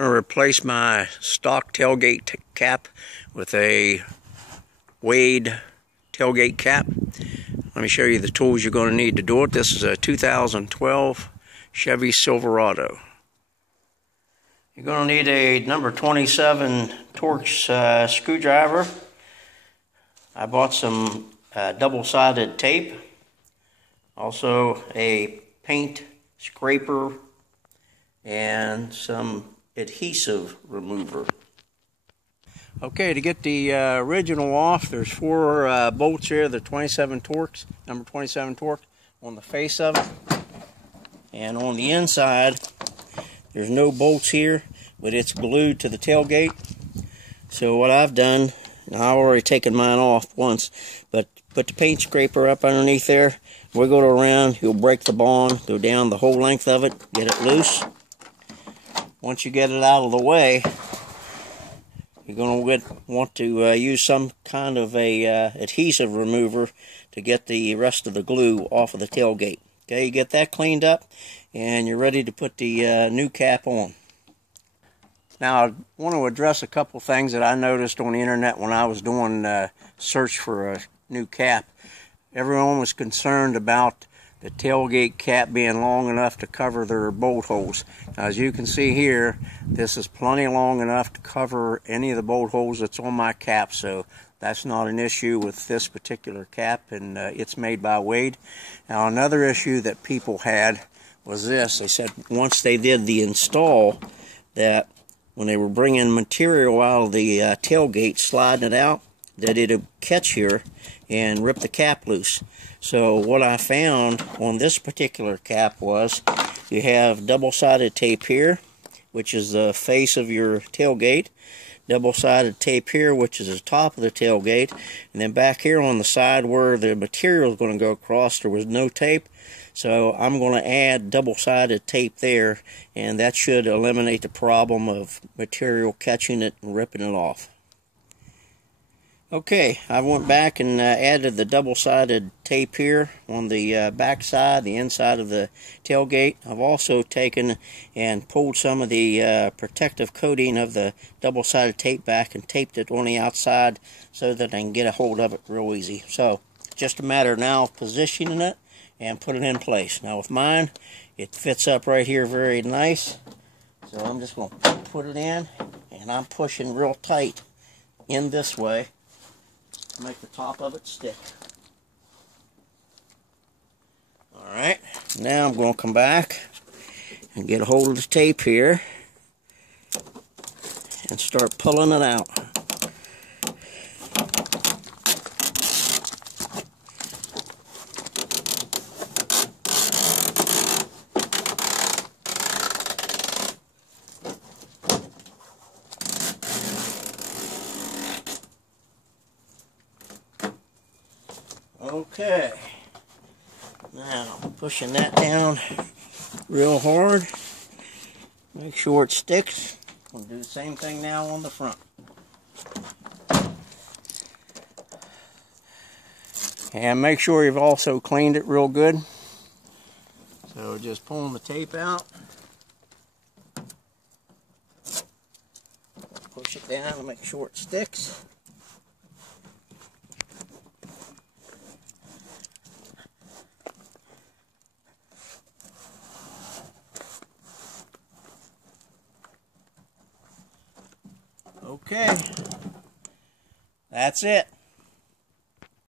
I'm going to replace my stock tailgate cap with a Wade tailgate cap. Let me show you the tools you're going to need to do it. This is a 2012 Chevy Silverado. You're going to need a number 27 Torx screwdriver. I bought some double-sided tape. Also a paint scraper and some adhesive remover. Okay, to get the original off, there's 4 bolts here, the 27 Torx, number 27 Torx, on the face of it. And on the inside, there's no bolts here, but it's glued to the tailgate. So what I've done, I've already taken mine off once, but put the paint scraper up underneath there, wiggle it around, you'll break the bond, go down the whole length of it, get it loose. Once you get it out of the way, you're going to want to use some kind of a adhesive remover to get the rest of the glue off of the tailgate. Okay, you get that cleaned up, and you're ready to put the new cap on. Now, I want to address a couple things that I noticed on the internet when I was doing search for a new cap. Everyone was concerned about the tailgate cap being long enough to cover their bolt holes. Now, as you can see here, this is plenty long enough to cover any of the bolt holes that's on my cap, so that's not an issue with this particular cap, and it's made by Wade. Now, another issue that people had was this. They said once they did the install, that when they were bringing material out of the tailgate, sliding it out, that it would catch here and rip the cap loose. So what I found on this particular cap was you have double-sided tape here, which is the face of your tailgate, double-sided tape here, which is the top of the tailgate, and then back here on the side where the material is going to go across, there was no tape. So I'm going to add double-sided tape there, and that should eliminate the problem of material catching it and ripping it off. Okay, I went back and added the double-sided tape here on the back side, the inside of the tailgate. I've also taken and pulled some of the protective coating of the double-sided tape back and taped it on the outside so that I can get a hold of it real easy. So, just a matter now of positioning it and put it in place. Now with mine, it fits up right here very nice. So I'm just going to put it in, and I'm pushing real tight in this way to make the top of it stick. Alright, now I'm going to come back and get a hold of the tape here and start pulling it out. Okay, now pushing that down real hard, make sure it sticks. We'll do the same thing now on the front. And make sure you've also cleaned it real good. So just pulling the tape out, push it down to make sure it sticks. Okay, that's it.